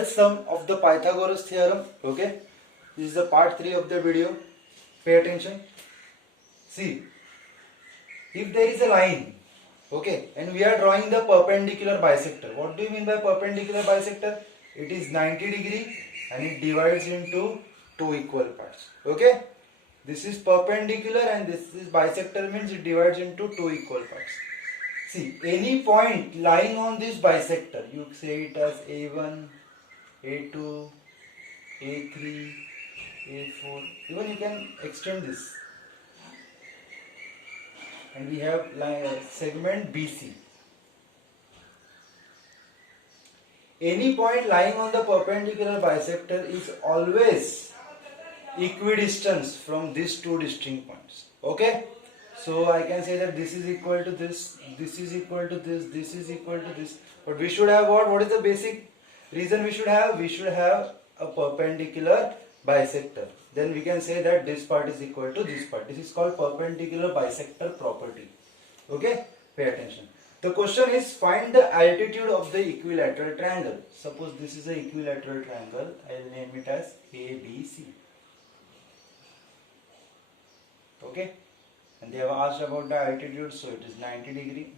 Sum of the Pythagoras theorem. Okay, this is the part 3 of the video. Pay attention. See, if there is a line, okay, and we are drawing the perpendicular bisector. What do you mean by perpendicular bisector? It is 90 degree and it divides into two equal parts. Okay, this is perpendicular and this is bisector, means it divides into two equal parts. See, any point lying on this bisector, you say it as A1, A2, A3, A4, even you can extend this, and we have segment BC. Any point lying on the perpendicular bisector is always equidistant from these two distinct points. Okay, so I can say that this is equal to this, this is equal to this, this is equal to this, but we should have what is the basic reason we should have? We should have a perpendicular bisector. Then we can say that this part is equal to this part. This is called perpendicular bisector property. Okay, pay attention. The question is, find the altitude of the equilateral triangle. Suppose this is an equilateral triangle. I will name it as ABC. Okay, and they have asked about the altitude, so it is 90 degree.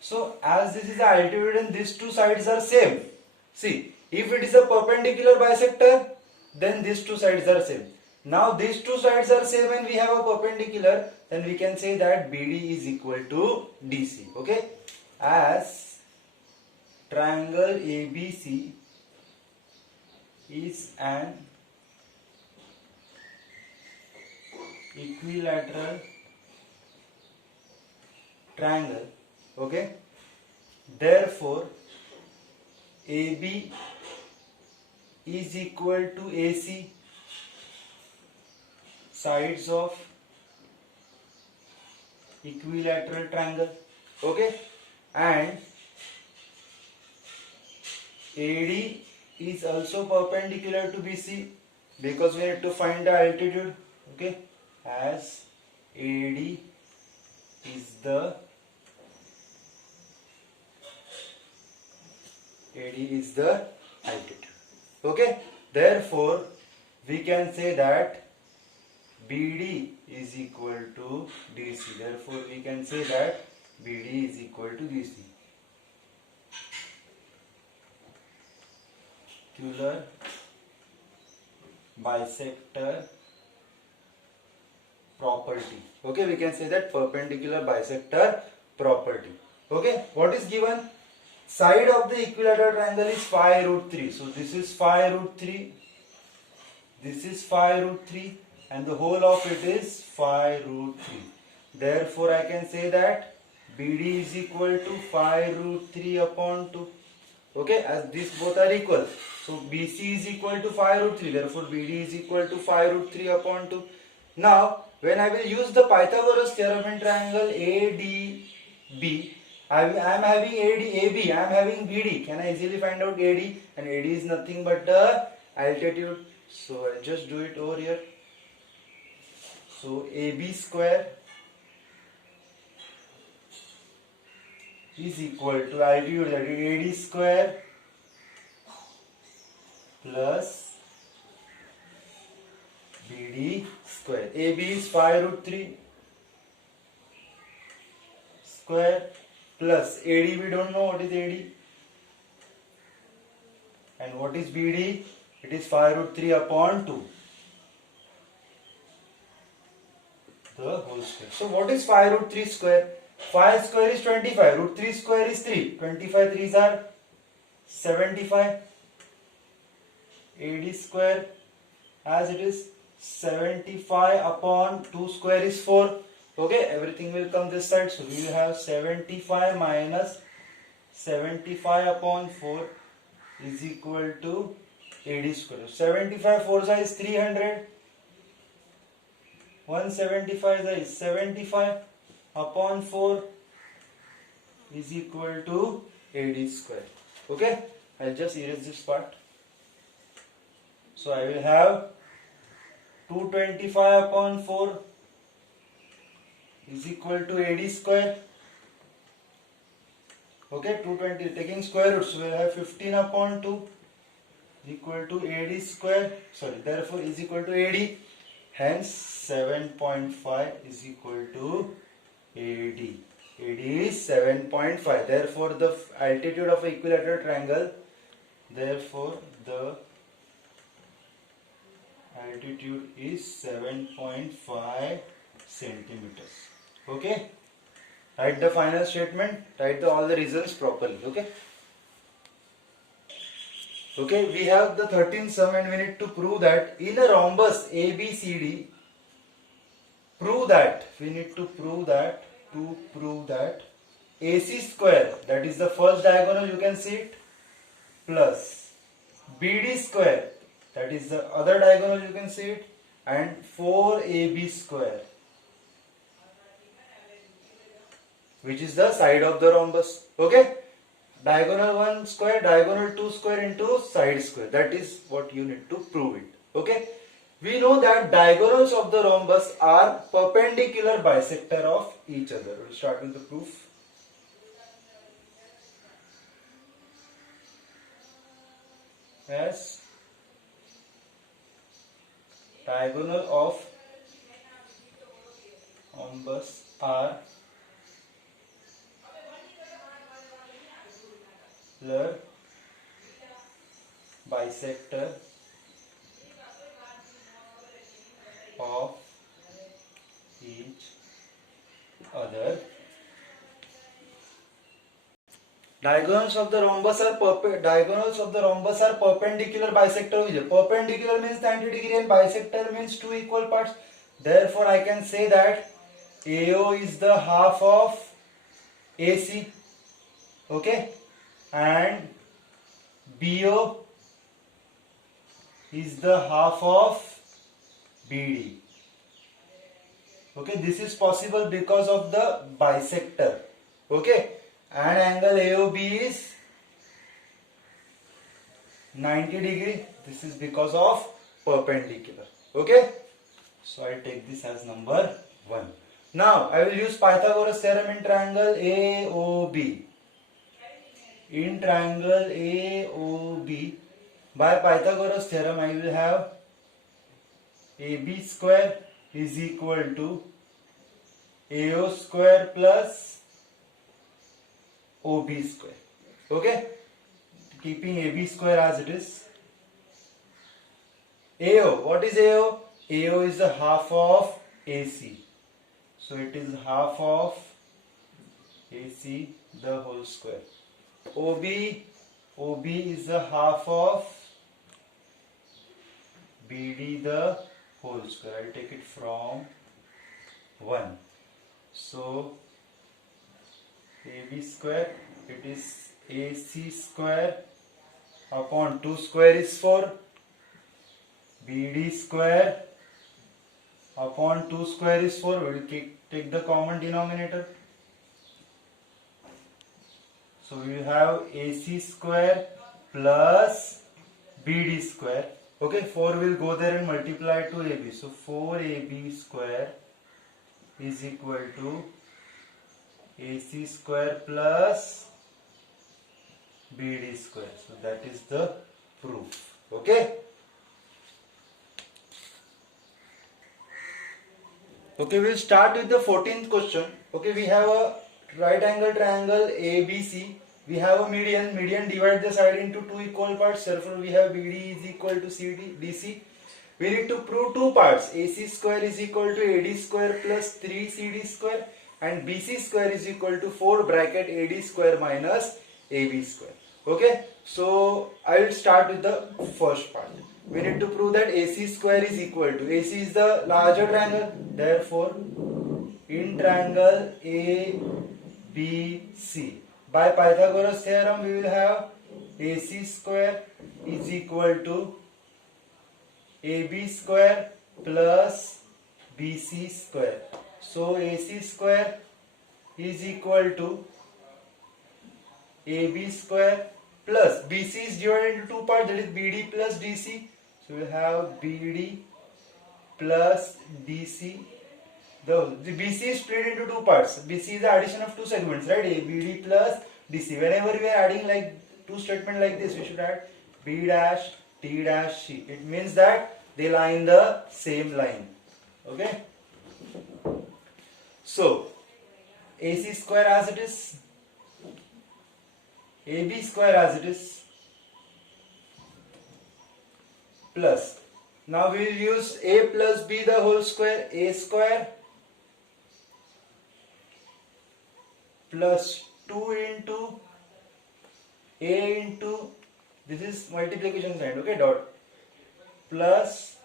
So as this is the altitude and these two sides are same, see, if it is a perpendicular bisector, then these two sides are same. Now these two sides are same and we have a perpendicular, then we can say that BD is equal to DC. Okay, as triangle ABC is an equilateral triangle, okay, therefore AB is equal to AC, sides of equilateral triangle, okay, and AD is also perpendicular to BC because we need to find the altitude. Okay, as AD is the altitude. Okay, therefore we can say that BD is equal to DC. Therefore we can say that BD is equal to DC. Perpendicular bisector property. Okay, we can say that perpendicular bisector property. Okay, what is given? Side of the equilateral triangle is 5 root 3. So this is 5 root 3. This is 5 root 3. And the whole of it is 5 root 3. Therefore I can say that BD is equal to 5 root 3 upon 2. Okay, as these both are equal. So BC is equal to 5 root 3. Therefore BD is equal to 5 root 3 upon 2. Now when I will use the Pythagoras theorem in triangle ADB, I am having AB, I am having BD. Can I easily find out AD? And AD is nothing but the altitude. So I'll just do it over here. So AB square is equal to altitude, that is AD square plus BD square. AB is 5 root 3 square plus AD, we don't know what is AD. And what is BD? It is 5 root 3 upon 2. The whole square. So what is 5 root 3 square? 5 square is 25. Root 3 square is 3. 25 3s are 75. AD square as it is 75 upon 2 square is 4. Okay, everything will come this side. So we will have 75 minus 75 upon 4 is equal to AD square. 75 4 is 300. 175 is 75 upon 4 is equal to AD square. Okay, I'll just erase this part. So I will have 225 upon 4 is equal to AD square. Okay, 220 taking square root, so we'll have 15 upon 2 equal to AD square, sorry, therefore is equal to AD, hence 7.5 is equal to AD. AD is 7.5, therefore the altitude of an equilateral triangle, therefore the altitude is 7.5 centimeters. Okay, write the final statement, write all the reasons properly. Okay, we have the 13th sum and we need to prove that in a rhombus ABCD, we need to prove that AC square, that is the first diagonal, you can see it, plus BD square, that is the other diagonal, you can see it, and 4AB square, which is the side of the rhombus. Okay, diagonal 1 square, diagonal 2 square into side square, that is what you need to prove it. Okay, we know that diagonals of the rhombus are perpendicular bisector of each other. We'll start with the proof. As diagonal of rhombus are bisector of each other. Diagonals of the rhombus are perpendicular bisector of each other. Perpendicular means 90 degree and bisector means two equal parts. Therefore, I can say that AO is the half of AC. Okay, and BO is the half of BD. Okay, this is possible because of the bisector. Okay, and angle AOB is 90 degree. This is because of perpendicular. Okay, so I take this as number 1. Now I will use Pythagoras theorem in triangle AOB. In triangle AOB, by Pythagoras theorem, I will have AB square is equal to AO square plus OB square. Okay, keeping AB square as it is. AO, what is AO? AO is the half of AC. So it is half of AC the whole square. OB is the half of BD the whole square. I will take it from 1. So AB square, it is AC square upon 2 square is 4. BD square upon 2 square is 4. We will take the common denominator. So we will have AC square plus BD square. Okay, 4 will go there and multiply to AB. So 4AB square is equal to AC square plus BD square. So that is the proof. Okay. Okay, we'll start with the 14th question. Okay, we have a right angle triangle ABC. We have a median. Median divide the side into two equal parts. Therefore, we have BD is equal to CD, DC. We need to prove two parts. AC square is equal to AD square plus 3CD square and BC square is equal to 4 bracket AD square minus AB square. Okay, so I will start with the first part. We need to prove that AC square is equal to, AC is the larger triangle, therefore in triangle ABC, by Pythagoras theorem we will have AC square is equal to AB square plus BC square. So AC square is equal to AB square plus BC is divided into two parts, that is BD plus DC. So we will have BD plus DC. The BC is split into two parts. BC is the addition of two segments, right? BD plus DC. Whenever we are adding like two statements like this, we should add B dash T dash C. It means that they lie in the same line. Okay. So AC square as it is, AB square as it is, plus. Now we will use A plus B the whole square, A square plus 2 into A into, this is multiplication sign, okay, dot, plus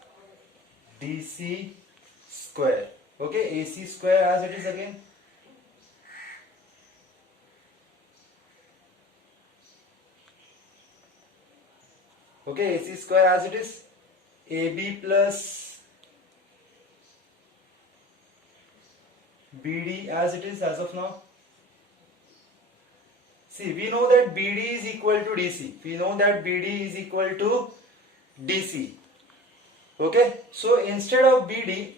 DC square. Okay, AC square as it is again. Okay, AC square as it is. AB plus BD as it is as of now. See, we know that BD is equal to DC. We know that BD is equal to DC. Okay, so instead of BD,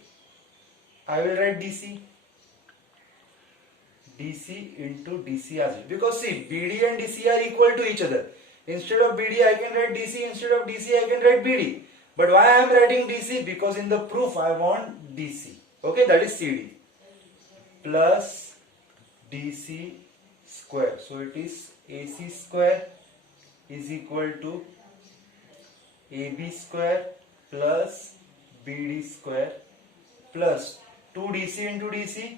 I will write DC. DC into DC as it. Because see, BD and DC are equal to each other. Instead of BD, I can write DC. Instead of DC, I can write BD. But why I am writing DC? Because in the proof, I want DC. Okay, that is CD. Plus DC square. So it is AC square is equal to AB square plus BD square plus 2DC into DC,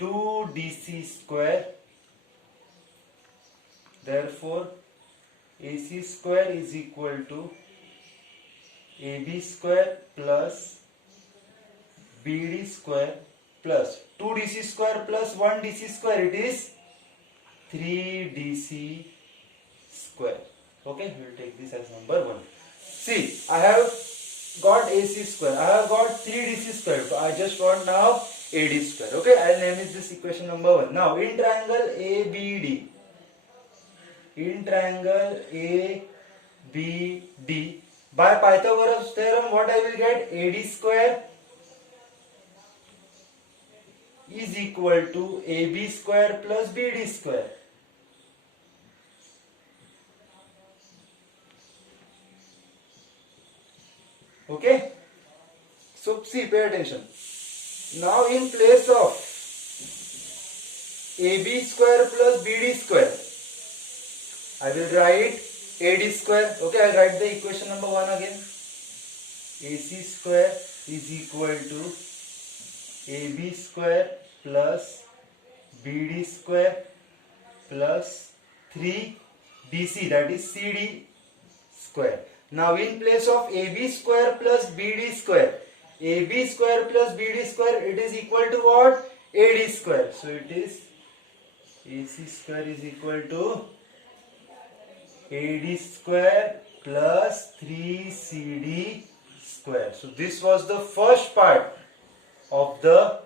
2DC square. Therefore, AC square is equal to AB square plus BD square plus 2DC square plus 1DC square. It is 3DC square. Okay, we will take this as number 1. See, I have got AC square. I have got 3DC square. So I just want now AD square. Okay, I will name this equation number 1. Now, in triangle ABD, in triangle ABD, by Pythagoras theorem, what I will get? AD square is equal to AB square plus BD square. Okay. So see, pay attention. Now in place of AB square plus BD square, I will write AD square. Okay, I will write the equation number 1 again. AC square is equal to AB square plus BD square plus 3DC, that is CD square. Now in place of AB square plus BD square, AB square plus BD square, it is equal to what? AD square. So it is AC square is equal to AD square plus 3CD square. So this was the first part of the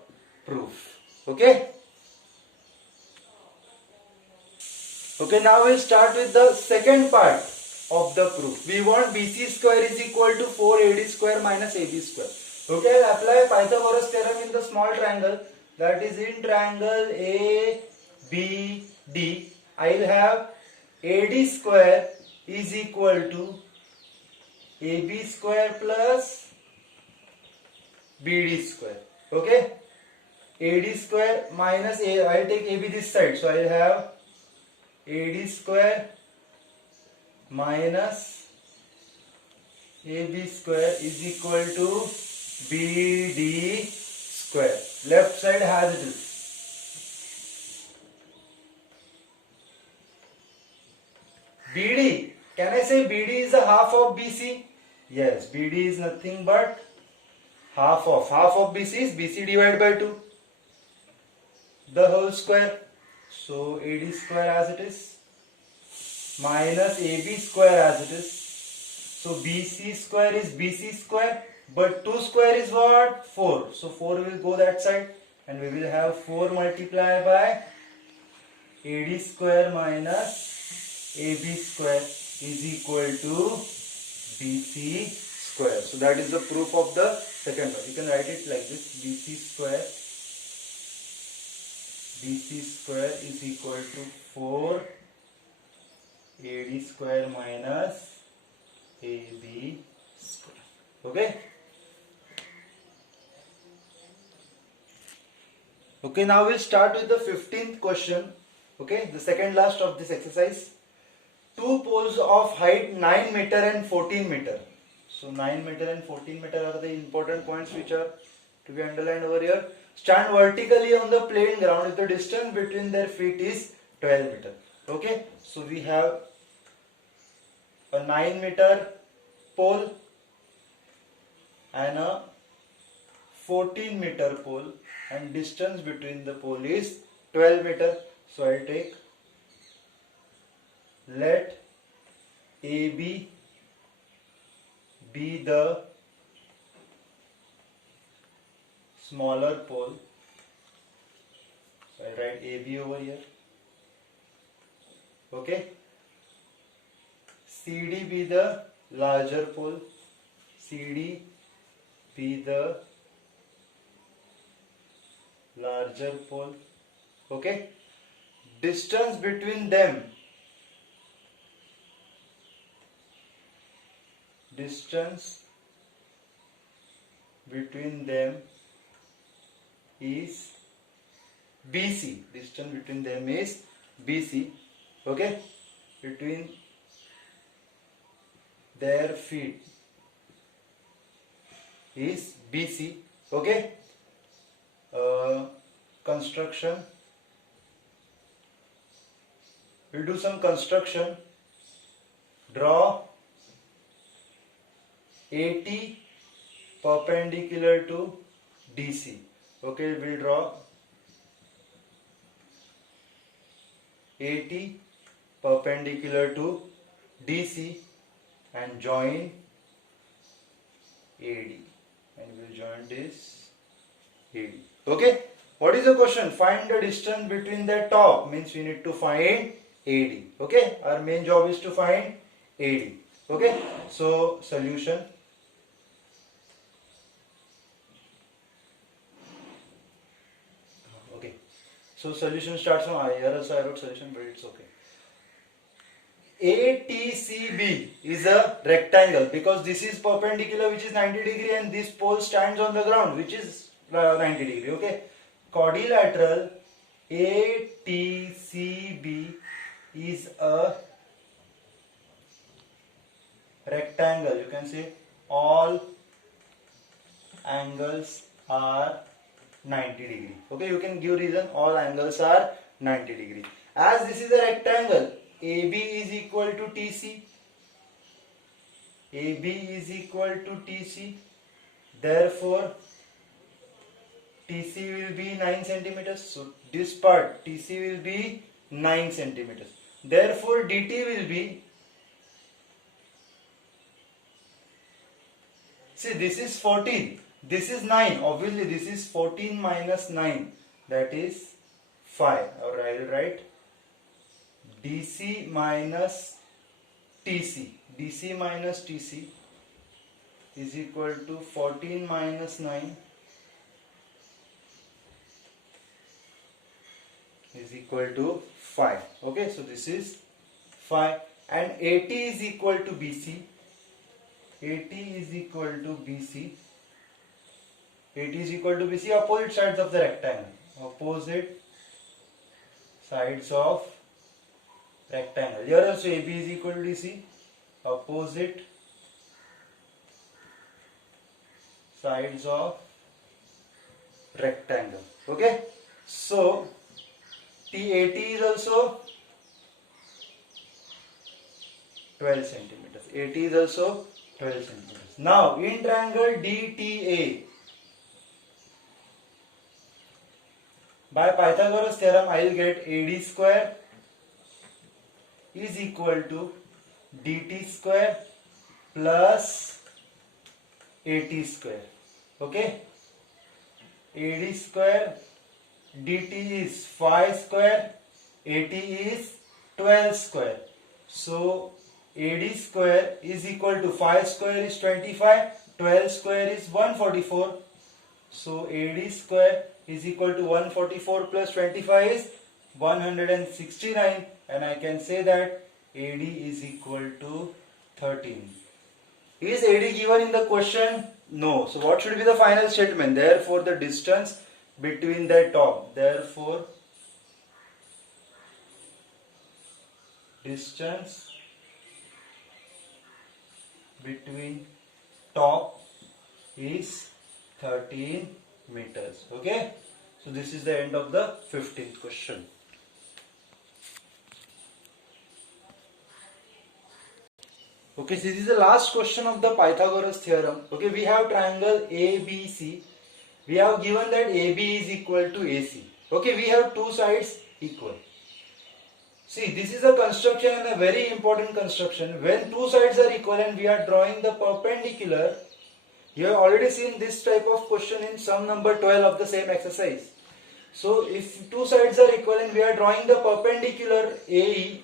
proof. Okay. Okay, now we'll start with the second part of the proof. We want BC square is equal to 4AD square minus AB square. Okay, I'll apply Pythagoras theorem in the small triangle, that is in triangle ABD. I'll have AD square is equal to AB square plus BD square. Okay, AD square minus A, I'll take AB this side, so I'll have AD square minus AB square is equal to BD square. Left side has it. BD, can I say BD is a half of BC? Yes, BD is nothing but half of BC is BC divided by 2, the whole square. So AD square as it is minus AB square as it is. So BC square is BC square, but 2 square is what? 4. So 4 will go that side and we will have 4 multiplied by AD square minus AB square is equal to BC square. So that is the proof of the second one. You can write it like this: BC square is equal to 4 AD square minus AB square. Okay. Okay, now we'll start with the 15th question. Okay, the second last of this exercise. Two poles of height 9 meter and 14 meter. So 9 meter and 14 meter are the important points which are to be underlined over here. Stand vertically on the plain ground if the distance between their feet is 12 meter. Okay, so we have a 9 meter pole and a 14 meter pole, and distance between the pole is 12 meter. So I'll take, let AB be the smaller pole. So I'll write AB over here. Okay. CD be the larger pole. CD be the larger pole. Okay. Distance between them. Distance between them is BC. Distance between them is BC. Okay. Between their feet is BC. Okay. Construction. We'll do some construction. Draw AT perpendicular to DC. Okay, we'll draw AT perpendicular to DC and join AD, and we'll join this AD. Okay, what is the question? Find the distance between the top, means we need to find AD. Okay, our main job is to find AD. Okay, so solution. Okay, so solution starts from I. Here also I wrote solution, but it's okay. ATCB is a rectangle because this is perpendicular, which is 90 degree, and this pole stands on the ground, which is 90 degree. Okay, quadrilateral ATCB is a rectangle. You can say all angles are 90 degree. Okay, you can give reason, all angles are 90 degree. As this is a rectangle, AB is equal to TC. AB is equal to TC. Therefore, TC will be 9 centimeters. So this part TC will be 9 centimeters. Therefore, DT will be, see, this is 14. This is 9. Obviously, this is 14 minus 9. That is 5. Or I will write DC minus TC. DC minus TC is equal to 14 minus 9 is equal to 5. Okay, so this is 5. And AT is equal to BC. AT is equal to BC. AT is equal to BC, opposite sides of the rectangle. Opposite sides of rectangle. Here also AB is equal to DC. Opposite sides of rectangle. Okay. So TAT is also 12 centimeters. AT is also 12 centimeters. Now in triangle DTA, by Pythagoras theorem, I will get AD square is equal to DT square plus AT square. Okay. AD square, DT is 5 square, AT is 12 square. So AD square is equal to 5 square is 25, 12 square is 144. So AD square is equal to 144 plus 25 is 169, and I can say that AD is equal to 13. Is AD given in the question? No. So what should be the final statement? Therefore the distance between the top. Therefore distance between top is 13 meters. Okay. So this is the end of the 15th question. Okay, so this is the last question of the Pythagoras theorem. Okay, we have triangle ABC. We have given that AB is equal to AC. Okay, we have two sides equal. See, this is a construction and a very important construction. When two sides are equal and we are drawing the perpendicular, you have already seen this type of question in sum number 12 of the same exercise. So, if two sides are equal and we are drawing the perpendicular AE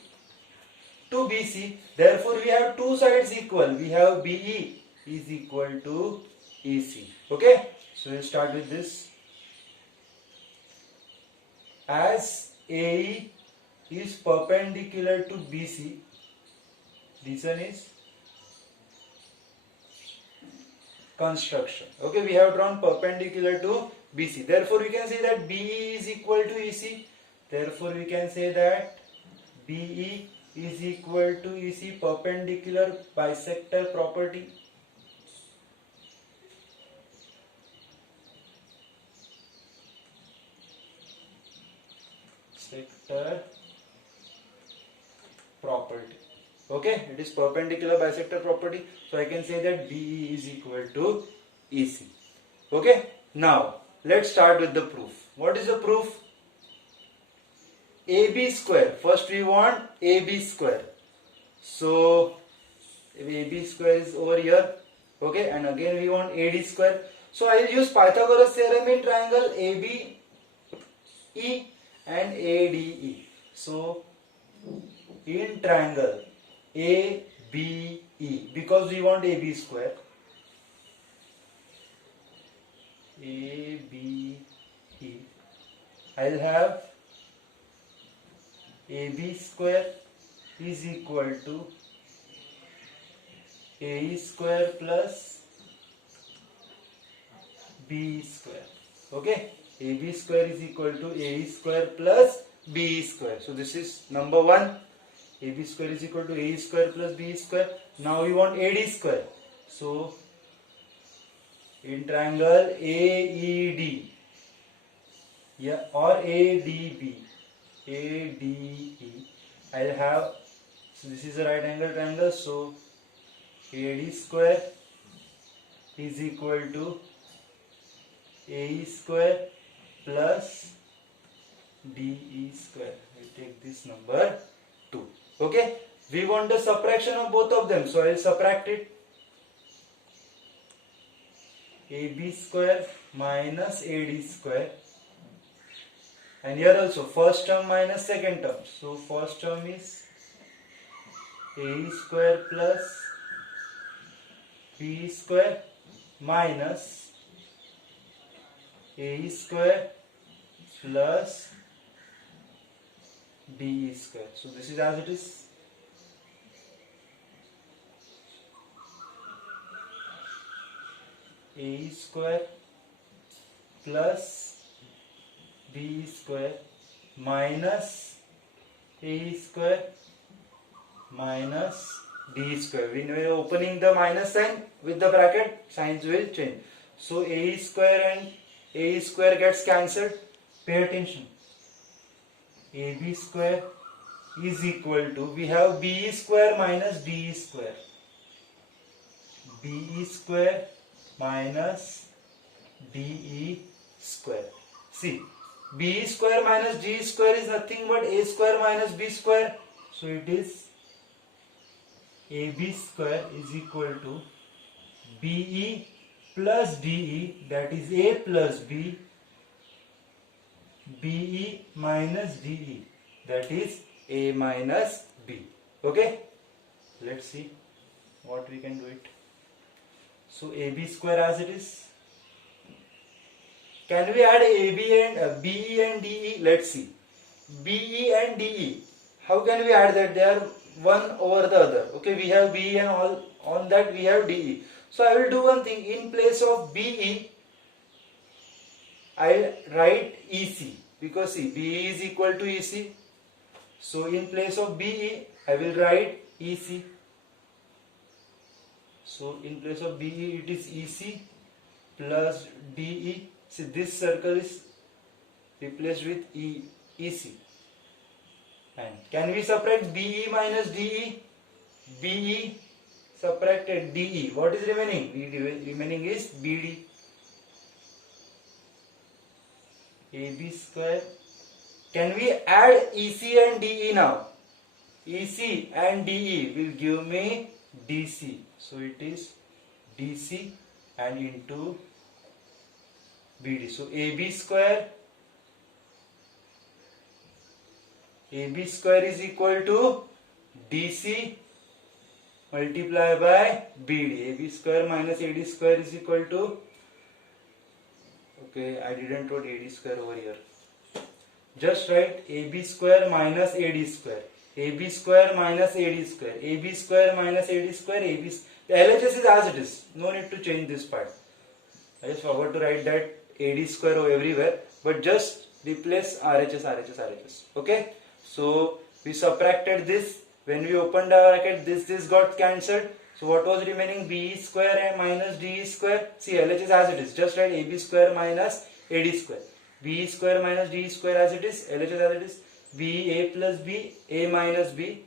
to BC, therefore we have two sides equal. We have BE is equal to AC. Okay, so we'll start with this. As AE is perpendicular to BC, this one is construction. Okay, we have drawn perpendicular to BC. Therefore, we can say that BE is equal to EC. Therefore, we can say that BE is equal to EC, perpendicular bisector property. Sector property. Okay, it is perpendicular bisector property. So I can say that BE is equal to EC. Okay, now let's start with the proof. What is the proof? AB square. First we want AB square. So AB square is over here. Okay, and again we want AD square. So I will use Pythagoras theorem in triangle ABE and ADE. So in triangle ABE, because we want AB square, ABE, I'll have AB square is equal to AE square plus BE square. Okay, AB square is equal to AE square plus BE square. So this is number one. AB square is equal to AE square plus BE square. Now we want AD square. So in triangle AED, yeah, or ADB, ADE, I'll have, so this is a right angle triangle, so AD square is equal to AE square plus DE square. I take this number 2. Okay, we want the subtraction of both of them, so I will subtract it. AB square minus AD square, and here also first term minus second term. So first term is AE square plus BE square minus AE square plus DE square. So this is as it is. AE square plus BE square minus AE square minus DE square. When we are opening the minus sign with the bracket, signs will change. So AE square and AE square gets cancelled. Pay attention. AB square is equal to, we have BE square minus DE square. BE square minus DE square. See, BE square minus DE square is nothing but A square minus B square. So it is AB square is equal to BE plus DE, that is A plus B, BE minus DE, that is A minus B. Okay, let's see what we can do it. So AB square as it is. Can we add AB and BE and DE? Let's see. BE and DE. How can we add that? They are one over the other. Okay, we have BE and all on that we have DE. So I will do one thing. In place of BE, I'll write EC because see BE is equal to EC. So in place of BE, I will write EC. So in place of BE, it is EC plus DE. See, this circle is replaced with EC. And can we subtract BE minus DE? BE subtracted DE. What is remaining? Remaining is BD. AB square. Can we add EC and DE now? EC and DE will give me DC. So it is DC and into BD. So AB square is equal to DC multiplied by BD. AB square minus AD square is equal to, okay, I didn't write AD square over here. Just write AB square minus AD square. AB square minus AD square. AB square minus AD square. The LHS is as it is. No need to change this part. I just forgot to write that AD square everywhere. But just replace RHS. Okay. So we subtracted this. When we opened our bracket, this got cancelled. So what was remaining? BE square and minus DE square. See, LHS as it is. Just write AB square minus AD square. BE square minus DE square as it is. LHS as it is. BE A plus B, A minus B,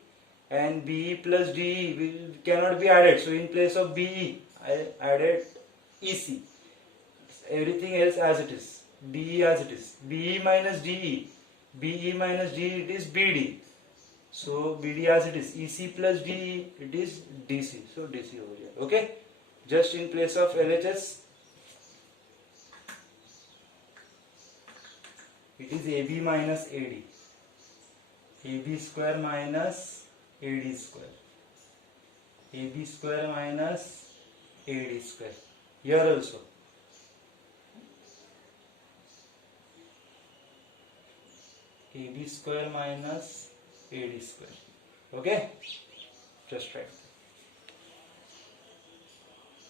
and BE plus DE cannot be added. So in place of BE, I added EC. Everything else as it is. DE as it is. BE minus DE. BE minus DE, it is BD. So BD as it is. EC plus DE, it is DC. So DC over here. Okay. Just in place of LHS, it is AB minus AD. AB square minus AD square. AB square minus AD square. Here also. AB square minus AD square. Okay? Just write.